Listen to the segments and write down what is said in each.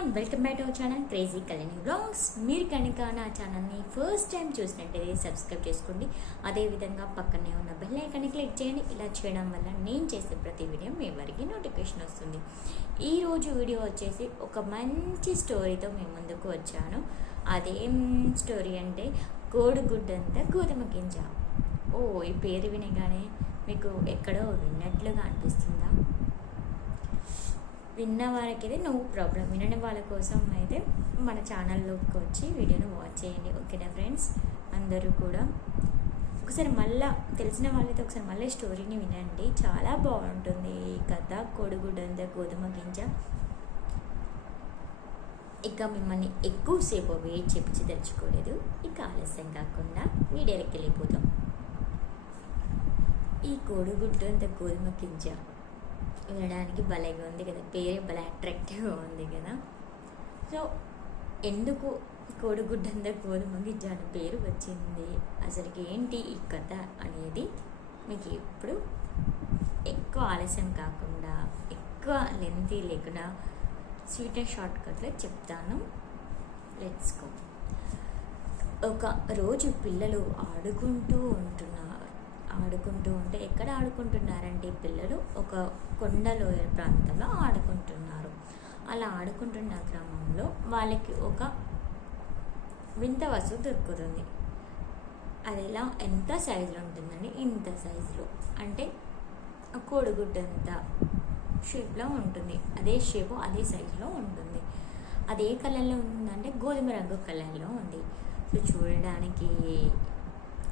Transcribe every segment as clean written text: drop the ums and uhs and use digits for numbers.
Everyone, welcome back to our channel crazy Kalyani vlogs. మీరు కనుక నా ఛానల్ని ఫస్ట్ టైం చూసినట్టయితే సబ్స్క్రైబ్ చేసుకోండి. అదేవిధంగా పక్కనే ఉన్న బెల్ ఐకాన్ని క్లిక్ చేయండి. ఇలా చేయడం వల్ల నేను చేసే ప్రతి వీడియో మీ వరకు నోటిఫికేషన్ వస్తుంది. ఈరోజు వీడియో వచ్చేసి ఒక మంచి స్టోరీతో మీ ముందుకు వచ్చాను. అదేం స్టోరీ అంటే కోడిగుడ్డంత గోధుమ గింజ. ఈ పేరు వినగానే మీకు ఎక్కడో విన్నట్లుగా అనిపిస్తుందా? విన్న వారికి అయితే నో ప్రాబ్లం, వినని వాళ్ళ కోసం అయితే మన ఛానల్లోకి వచ్చి వీడియోను వాచ్ చేయండి. ఓకేనా ఫ్రెండ్స్? అందరూ కూడా ఒకసారి మళ్ళీ తెలిసిన వాళ్ళైతే ఒకసారి మళ్ళీ స్టోరీని వినండి, చాలా బాగుంటుంది ఈ కథ. కోడిగుడ్డంత గోధుమ గింజ. ఇక మిమ్మల్ని ఎక్కువసేపు వెయిట్ చేపించి తెచ్చుకోలేదు. ఇక ఆలస్యం కాకుండా వీడియోకి వెళ్ళిపోతాం. ఈ కోడిగుడ్డంత గోధుమ గింజ వినడానికి భలేగా ఉంది కదా, పేరే భలే అట్రాక్టివ్గా ఉంది కదా. సో ఎందుకు కోడిగుడ్డంత గోధుమ గింజ అనే పేరు వచ్చింది, అసలుకి ఏంటి ఈ కథ అనేది మీకు ఇప్పుడు ఎక్కువ ఆలస్యం కాకుండా ఎక్కువ లెంతీ లేకుండా స్వీట్ అండ్ షార్ట్ కట్లో చెప్తాను. Let's go. ఒక రోజు పిల్లలు ఆడుకుంటూ ఉంటే ఎక్కడ ఆడుకుంటున్నారంటే పిల్లలు ఒక కొండలోయ ప్రాంతంలో ఆడుకుంటున్నారు. అలా ఆడుకుంటున్న క్రమంలో వాళ్ళకి ఒక వింత వస్తువు దొరుకుతుంది. అది ఎలా ఎంత సైజులో ఉంటుందండి, ఇంత సైజులో అంటే కోడిగుడ్డంత షేప్లో ఉంటుంది. అదే షేపు అదే సైజులో ఉంటుంది. అదే కలర్లో ఉందంటే గోధుమ రంగు కలర్లో ఉంది. సో చూడడానికి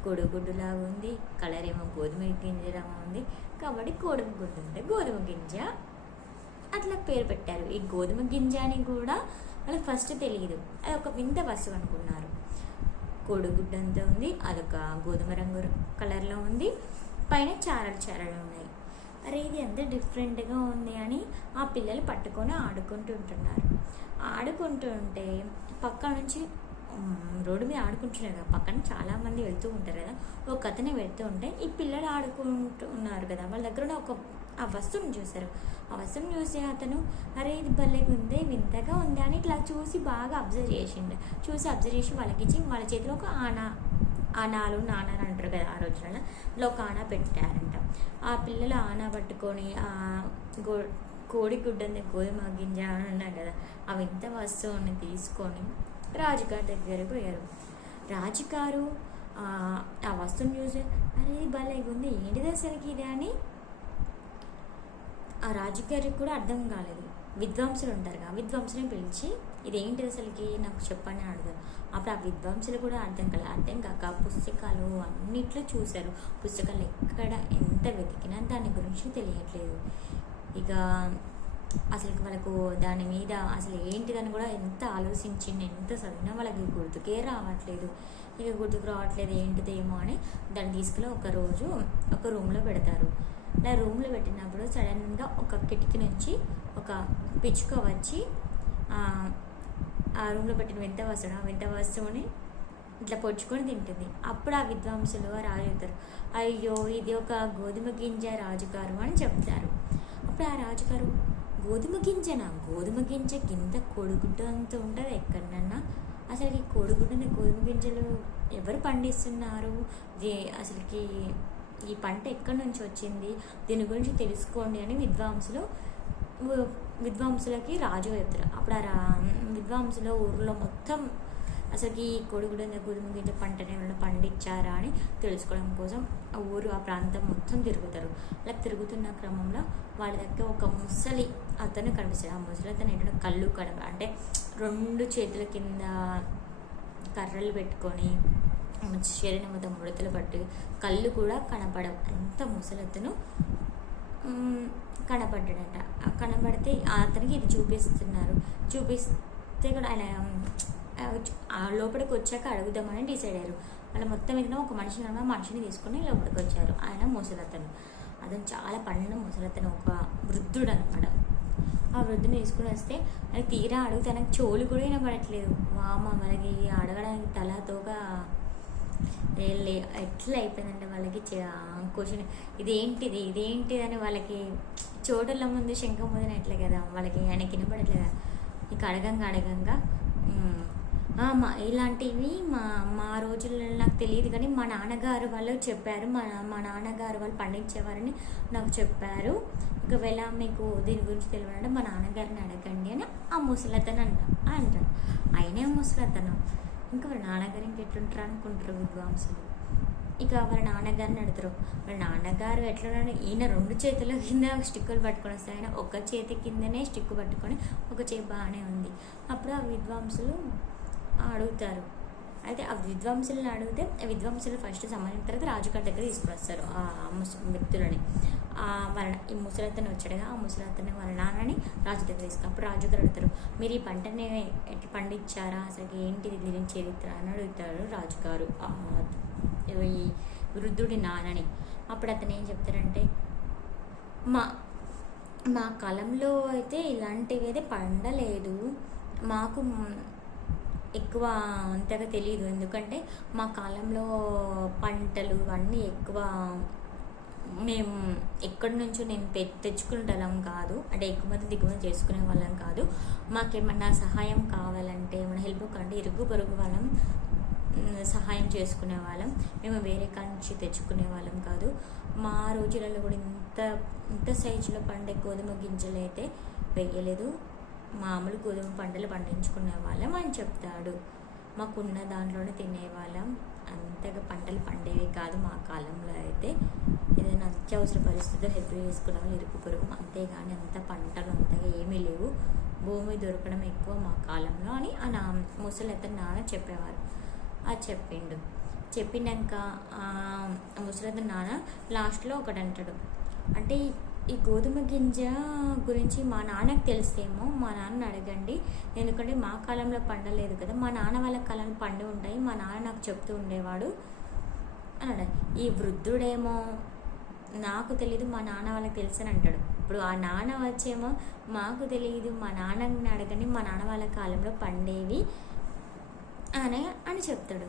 కోడిగుడ్డులాగా ఉంది, కలర్ ఏమో గోధుమ గింజలాగా ఉంది. కాబట్టి కోడిగుడ్డు అంటే గోధుమ గింజ అట్లా పేరు పెట్టారు. ఈ గోధుమ గింజ అని కూడా వాళ్ళకి ఫస్ట్ తెలియదు, అది ఒక వింత వస్తువు అనుకున్నారు. కోడిగుడ్డు అంతా ఉంది, అదొక గోధుమ రంగు కలర్లో ఉంది, పైన చారలు ఉన్నాయి. అరే ఇది ఎంత డిఫరెంట్గా ఉంది అని ఆ పిల్లలు పట్టుకొని ఆడుకుంటూ ఉంటే పక్క నుంచి రోడ్డు మీద ఆడుకుంటున్నారు కదా, పక్కన చాలామంది వెళ్తూ ఉంటారు కదా. ఒక అతనే వెళ్తూ ఉంటే ఈ పిల్లలు ఆడుకుంటూ ఉన్నారు కదా, వాళ్ళ దగ్గర ఆ వస్తువుని చూశారు. ఆ వస్తువుని చూసి అతను అరే ఇది భలేగా ఉంది, వింతగా ఉంది అని ఇట్లా చూసి బాగా అబ్జర్వ్ చేసి వాళ్ళకి ఇచ్చి వాళ్ళ చేతిలో ఒక నాణాలు అంటారు కదా ఆ రోజులలో, ఒక ఆనా పెట్టారంట. ఆ పిల్లలు ఆనా పట్టుకొని ఆ కోడిగుడ్డని గోధుమ గింజ అని ఉన్నారు కదా, ఆ వింత వస్తువుని తీసుకొని రాజుగారి దగ్గరికి పోయారు. రాజుగారు ఆ వస్తువుని చూసి అరే భలేగా ఉంది, ఏంటిది అసలుకి ఇది అని ఆ రాజుగారికి కూడా అర్థం కాలేదు. విద్వాంసులు ఉంటారు కదా, విద్వాంసుని పిలిచి ఇదేంటిది అసలుకి నాకు చెప్పని అడుగుతారు. అప్పుడు ఆ విద్వాంసులు కూడా అర్థం కాక పుస్తకాలు అన్నిట్లో చూశారు. పుస్తకాలు ఎక్కడ ఎంత వెతికినా దాని గురించి తెలియట్లేదు. ఇక అసలు వాళ్ళకు దాని మీద అసలు ఏంటిదని కూడా ఎంత ఆలోచించింది, ఎంత చదివినా వాళ్ళకి గుర్తుకు రావట్లేదు ఏంటిదేమో అని దాన్ని తీసుకెళ్ళి ఒకరోజు ఒక రూమ్లో పెడతారు. ఇలా రూమ్లో పెట్టినప్పుడు సడన్గా ఒక కిటికీ నుంచి ఒక పిచ్చుక వచ్చి ఆ రూమ్లో పెట్టిన వింత వస్తువుని ఇట్లా పొడుచుకొని తింటుంది. అప్పుడు ఆ విద్వాంసులు రాజు చెప్తారు, అయ్యో ఇది ఒక గోధుమ గింజ రాజుగారు అని చెప్తారు. అప్పుడు ఆ రాజుగారు గోధుమ గింజ కింద కోడిగుడ్డు అంత ఉంటుంది ఎక్కడన్నా, అసలు ఈ కోడిగుడ్డుని గోధుమ గింజలు ఎవరు పండిస్తున్నారు, అసలుకి ఈ పంట ఎక్కడి నుంచి వచ్చింది, దీని గురించి తెలుసుకోండి అని విద్వాంసులకి రాజు చెప్తారు. అప్పుడు విద్వాంసులు ఊర్లో మొత్తం అసలుకి ఈ కోడిగుడ్డు గోధుమ గింజ పంటని ఏమైనా పండించారా అని తెలుసుకోవడం కోసం ఆ ప్రాంతం మొత్తం తిరుగుతారు. అలా తిరుగుతున్న క్రమంలో వాళ్ళ దగ్గర ఒక ముసలి అతను కనిపిస్తాడు. ఆ ముసలి అతను ఏంటంటే కళ్ళు అంటే 2 చేతుల కింద కర్రలు పెట్టుకొని శరీరం మొత్తం ముడతలు పట్టి కళ్ళు కూడా అంత ముసలతను కనపడ్డాడట. కనబడితే అతనికి ఇది చూపిస్తే కూడా ఆయన లోపలికి వచ్చాక అడుగుదామని డిసైడ్ అయ్యారు. వాళ్ళ మొత్తం మీద ఒక మనిషిని తీసుకుని లోపలికి వచ్చారు. ఆయన ముసలతను, అతను చాలా పండిన ముసలతను, ఒక వృద్ధుడు అనమాట. ఆ వృద్ధుని తీసుకుని వస్తే ఆయన తీరా అడుగు తనకు చెవులు కూడా వినపడట్లేదు. వాళ్ళకి అడగడానికి తలతోగా ఎట్లా అయిపోయిందంటే వాళ్ళకి క్వశ్చన్ ఇదేంటిది అని వాళ్ళకి చోటుల ముందు శంఖం ముందు ఎట్లే కదా వాళ్ళకి ఆయనకి వినపడట్లేదా. ఇంకా అడగంగా ఇలాంటివి మా మా రోజుల్లో నాకు తెలియదు, కానీ మా నాన్నగారు వాళ్ళు చెప్పారు, మా నాన్నగారు వాళ్ళు పండించేవారని నాకు చెప్పారు. ఒకవేళ మీకు దీని గురించి తెలియాలంటే మా నాన్నగారిని అడగండి అని ఆ ముసలతను అంటాడు. ఆయనే ముసలతను, ఇంకా వాళ్ళ నాన్నగారు ఇంకెట్లుంటారు అనుకుంటారు విద్వాంసులు. ఇక వాళ్ళ నాన్నగారిని అడుగుతారు. వాళ్ళ నాన్నగారు ఎట్లా, ఈయన 2 చేతుల కింద స్టిక్కులు పట్టుకొని వస్తారు, ఆయన ఒక చేతి కిందనే స్టిక్ పట్టుకొని ఒక చేతి బాగానే ఉంది. అప్పుడు ఆ విద్వాంసులు అడుగుతారు. అయితే ఆ విద్వాంసులను అడిగితే విద్వాంసులు ఫస్ట్ సంబంధించిన తర్వాత రాజుగారి దగ్గర తీసుకువస్తారు ఆ వ్యక్తులని. ఈ ముసలతను వచ్చాడుగా, ఆ ముసలతని వాళ్ళ నాన్నని రాజు దగ్గర తీసుకుని అప్పుడు రాజుగారు అడుగుతారు, మీరు ఈ పంటని ఎట్లా పండించారా, అసలు ఏంటిది దీని చరిత్ర అని అడుగుతారు రాజుగారు ఈ వృద్ధుడి నాన్నని. అప్పుడు అతను ఏం చెప్తారంటే, మా కాలంలో అయితే ఇలాంటివి అయితే పండలేదు, మాకు ఎక్కువ అంతగా తెలియదు, ఎందుకంటే మా కాలంలో పంటలు అన్నీ ఎక్కువ మేము ఎక్కడి నుంచో నేను తెచ్చుకునే వాళ్ళం కాదు, అంటే ఎగుమతి దిగుమతి చేసుకునే వాళ్ళం కాదు. మాకేమన్నా సహాయం కావాలంటే ఏమైనా హెల్ప్ కంటే ఇరుగు పొరుగు వాళ్ళం సహాయం చేసుకునే వాళ్ళం, మేము వేరే కాడ నుంచి తెచ్చుకునే వాళ్ళం కాదు. మా రోజులలో కూడా ఇంత సైజులో పండే గోధుమ గింజలు అయితే వేయలేదు, మామూలు గోధుమ పంటలు పండించుకునే వాళ్ళం అని చెప్తాడు. మాకున్న దాంట్లోనే తినేవాళ్ళం, అంతగా పంటలు పండేవి కాదు మా కాలంలో. అయితే ఏదైనా అత్యవసర పరిస్థితుల్లో హెల్ప్ చేసుకునే వాళ్ళు ఇరుకు పొరుగు, అంతేగాని అంత పంటలు అంతగా ఏమీ లేవు, భూమి దొరకడం ఎక్కువ మా కాలంలో అని ఆ ముసలతను నాన్న చెప్పేవారు. అది చెప్పినాక ముసలతను నాన్న లాస్ట్లో ఒకటి అంటాడు, అంటే ఈ గోధుమ గింజ గురించి మా నాన్నకు తెలిసేమో మా నాన్నని అడగండి, ఎందుకంటే మా కాలంలో పండలేదు కదా, మా నాన్న వాళ్ళ కాలంలో పండి ఉంటాయి, మా నాన్న నాకు చెప్తూ ఉండేవాడు అన్నాడు. ఈ వృద్ధుడేమో నాకు తెలియదు, మా నాన్న వాళ్ళకి తెలుసు అని అంటాడు. ఇప్పుడు ఆ నాన్న వచ్చేమో మాకు తెలియదు, మా నాన్నని అడగండి, మా నాన్న వాళ్ళ కాలంలో పండేవి అని చెప్తాడు.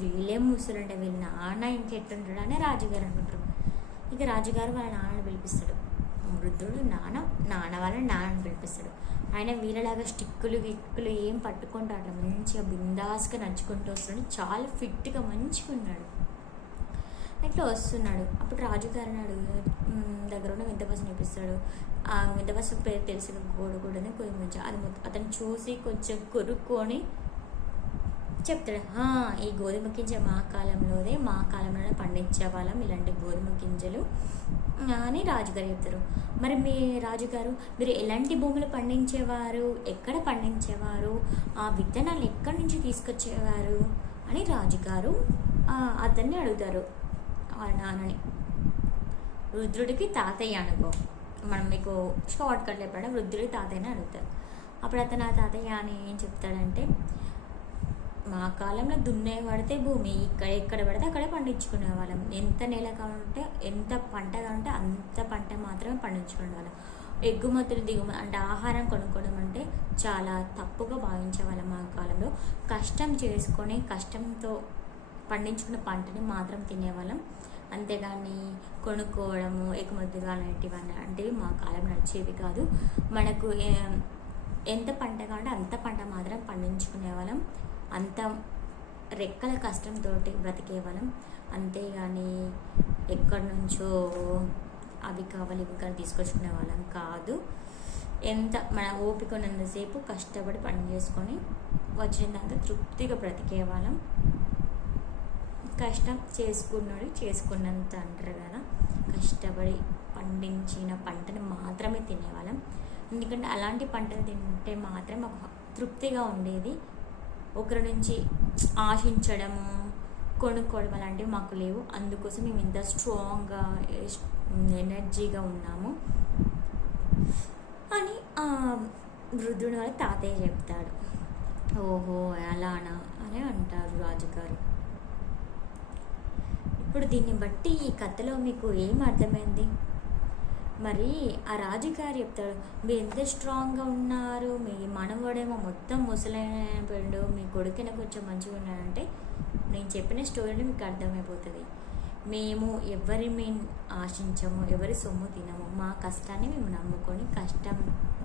వీళ్ళేం ముసలంటే వీళ్ళ నాన్న ఇంకెట్టుంటాడు అని రాజుగారు అనుకుంటారు. ఇక రాజుగారు వాళ్ళ నాన్నని పిలిపిస్తాడు. వృద్ధుడు నాన్న వాళ్ళ నాన్నని పిలిపిస్తాడు. ఆయన వీళ్ళలాగా గిక్కులు ఏం పట్టుకుంటూ అట్లా మంచిగా బిందాస్గా నడుచుకుంటూ వస్తున్నాడు, చాలా ఫిట్గా మంచిగా ఉన్నాడు. ఇట్లా వస్తున్నాడు. అప్పుడు రాజుగారిని దగ్గర ఉన్న వింతపసం చూపిస్తాడు. ఆ వింతపసం పేరు తెలిసిన గోడుగూడని కొయ్యి అది అతను చూసి కొంచెం కొరుక్కొని చెప్తాడు, ఈ గోధుమ గింజ మా కాలంలోనే పండించే వాళ్ళం ఇలాంటి గోధుమ గింజలు అని రాజుగారు చెప్తారు. మరి మీ రాజుగారు మీరు ఎలాంటి భూములు పండించేవారు, ఎక్కడ పండించేవారు, ఆ విత్తనాలు ఎక్కడి నుంచి తీసుకొచ్చేవారు అని రాజుగారు అతన్ని అడుగుతారు వాళ్ళ నాన్నని. వృద్ధుడికి తాతయ్య అనుకో, మనం మీకు షార్ట్ కట్ చెప్పడం వృద్ధుడికి తాతయ్యని అడుగుతారు. అప్పుడు అతను ఆ తాతయ్య అని ఏం చెప్తాడంటే, మా కాలంలో దున్నే పడితే భూమి ఎక్కడ పడితే అక్కడే పండించుకునే వాళ్ళం, ఎంత నేల కావాలంటే ఎంత పంట కావాలంటే అంత పంట మాత్రమే పండించుకునే వాళ్ళం. ఎగుమతులు దిగుమతి అంటే ఆహారం కొనుక్కోవడం అంటే చాలా తప్పుగా భావించేవాళ్ళం మా కాలంలో. కష్టం చేసుకొని కష్టంతో పండించుకున్న పంటని మాత్రం తినేవాళ్ళం, అంతేగాని కొనుక్కోవడము ఎగుమతులు అలాంటివన్నీ అంటే మా కాలం నడిచేవి కాదు. మనకు ఎంత పంట కావాలంటే అంత పంట మాత్రం పండించుకునే వాళ్ళం, అంత రెక్కల కష్టంతో బ్రతికేవాళ్ళం, అంతేగాని ఎక్కడి నుంచో అవి కావాలి ఇవి కానీ తీసుకొచ్చుకునే వాళ్ళం కాదు. ఎంత మన ఓపిక ఉన్నంతసేపు కష్టపడి పని చేసుకొని వచ్చిన దాంతో తృప్తిగా బ్రతికేవాళ్ళం. కష్టం చేసుకున్నంత అంటారు కదా, కష్టపడి పండించిన పంటను మాత్రమే తినేవాళ్ళం, ఎందుకంటే అలాంటి పంటను తింటే మాత్రం మాకు తృప్తిగా ఉండేది. ఒకరి నుంచి ఆశించడము కొనుక్కోవడం అలాంటివి మాకు లేవు, అందుకోసం మేము ఇంత స్ట్రాంగ్గా ఎనర్జీగా ఉన్నాము అని వృద్ధుడు వాళ్ళ తాతయ్య చెప్తాడు. ఓహో అలానా అని అంటారు రాజుగారు. ఇప్పుడు దీన్ని బట్టి ఈ కథలో మీకు ఏం అర్థమైంది? మరి ఆ రాజుగారు చెప్తాడు, మీరు ఎంత స్ట్రాంగ్గా ఉన్నారు, మీ మనవడేమో మొత్తం ముసలైపోయాడు, మీ కొడుకునే కొంచెం మంచిగా ఉన్నాడంటే నేను చెప్పిన స్టోరీని మీకు అర్థమైపోతుంది. మేము ఎవరి మేము ఆశించము, ఎవరి సొమ్ము తినము, మా కష్టాన్ని మేము నమ్ముకొని కష్టం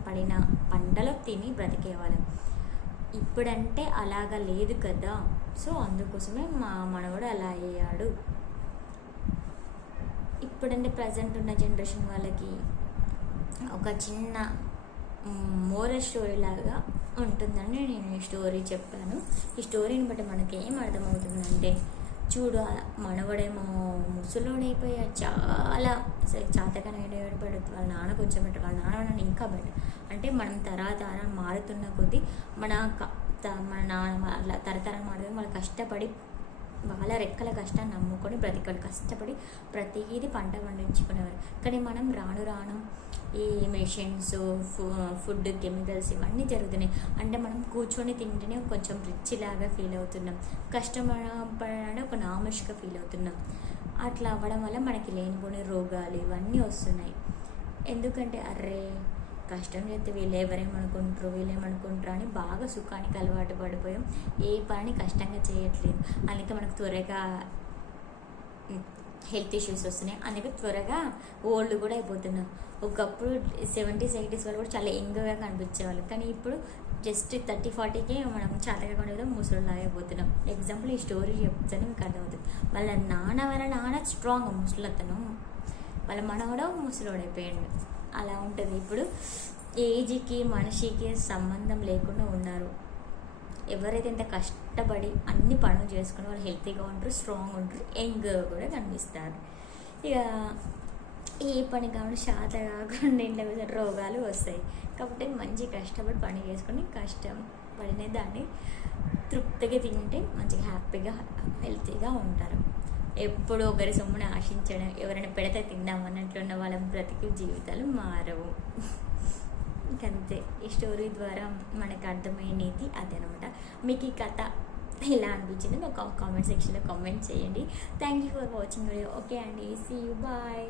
పడిన పంటలో తిని బ్రతికేవాళ్ళం. ఇప్పుడంటే అలాగా లేదు కదా. సో అందుకోసమే మా మనవడు అలా అయ్యాడు. ఇప్పుడంటే ప్రజెంట్ ఉన్న జనరేషన్ వాళ్ళకి ఒక చిన్న మోరల్ స్టోరీ లాగా ఉంటుందని నేను ఈ స్టోరీ చెప్పాను. ఈ స్టోరీని బట్టి మనకి ఏం అర్థమవుతుందంటే, చూడు మనవడేమో ముసలోడైపోయాడు, చాలా అసలు చాతకనైనా ఏర్పడదు. వాళ్ళ నాన్న కొంచెం బెటర్, వాళ్ళ నాన్న ఇంకా బెటర్. అంటే మనం తరతరం మారుతున్న కొద్దీ మన నాన్న వాళ్ళ తరతరం మారుతుంది. వాళ్ళు కష్టపడి వాళ్ళ రెక్కల కష్టాన్ని నమ్ముకొని బ్రతికాడు, కష్టపడి ప్రతిదీ పంట పండించుకునేవారు. కానీ మనం రాను రాను ఈ మెషిన్స్, ఫుడ్ కెమికల్స్ ఇవన్నీ జరుగుతున్నాయి. అంటే మనం కూర్చొని తింటేనే కొంచెం రిచ్ లాగా ఫీల్ అవుతున్నాం, కష్టపడడానికి ఒక నామష్గా ఫీల్ అవుతున్నాం. అట్లా అవ్వడం వల్ల మనకి లేనిపోని రోగాలు ఇవన్నీ వస్తున్నాయి. ఎందుకంటే అర్రే కష్టం చేస్తే వీళ్ళేమనుకుంటారు అని బాగా సుఖానికి అలవాటు పడిపోయాం. ఏ పని కష్టంగా చేయట్లేదు, అందుకే మనకు త్వరగా హెల్త్ ఇష్యూస్ వస్తున్నాయి. అందుకే త్వరగా ఓల్డ్ కూడా అయిపోతున్నాం. ఒకప్పుడు 70s 80s వాళ్ళు కూడా చాలా యంగ్గా కనిపించేవాళ్ళు, కానీ ఇప్పుడు జస్ట్ 30-40కే మనం చాతగా కూడా ముసలిలాగా అయిపోతున్నాం. ఎగ్జాంపుల్ ఈ స్టోరీ చెప్తానే మీకు అర్థమవుతుంది. వాళ్ళ నాన్న స్ట్రాంగ్ ముసలతను, వాళ్ళ మనవడు ముసలోడైపోయాడు. అలా ఉంటుంది. ఇప్పుడు ఏజ్కి మనిషికి సంబంధం లేకుండా ఉన్నారు. ఎవరైతే ఇంత కష్టపడి అన్ని పనులు చేసుకుని వాళ్ళు హెల్తీగా ఉంటారు, స్ట్రాంగ్ ఉంటారు, యంగ్గా కూడా కనిపిస్తారు. ఇక ఏ పని కాకుండా శాత కాకుండా ఇంట్లో రోగాలు వస్తాయి. కాబట్టి మంచి కష్టపడి పని చేసుకొని కష్టపడిన దాన్ని తృప్తిగా తింటే మంచిగా హ్యాపీగా హెల్తీగా ఉంటారు. ఎప్పుడు ఒకరి సొమ్ముని ఆశించడం, ఎవరైనా పెడితే తిందాం అన్నట్లున్న వాళ్ళ బ్రతికి జీవితాలు మారవు. ఇంకంతే. ఈ స్టోరీ ద్వారా మనకు అర్థమయ్యే నీతి అదనమాట. మీకు ఈ కథ ఎలా అనిపించింది ఒక కామెంట్ సెక్షన్లో కామెంట్ చేయండి. Thank you for watching video. Okay అండి, సీ యూ, బాయ్.